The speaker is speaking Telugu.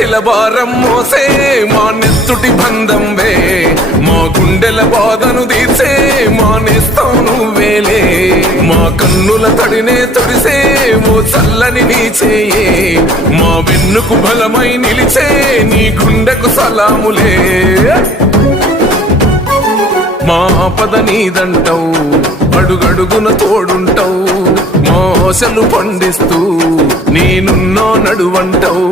శిలభారం మోసే మా నెత్తుటి బంధంవే, మా గుండెల బాధను తీర్చే మా నేస్తం నువ్వేలే. మా కన్నుల తడినే తొడిసే ఓ చల్లని నీ చేయే, మా వెన్నుకు బలమై నిలిచే నీ గుండెకు సలాములే. మా ఆపద నీదంటావు, అడుగడుగున తోడుంటావు, మా ఆశలు పండిస్తూ నేనున్నో నడువంటావు.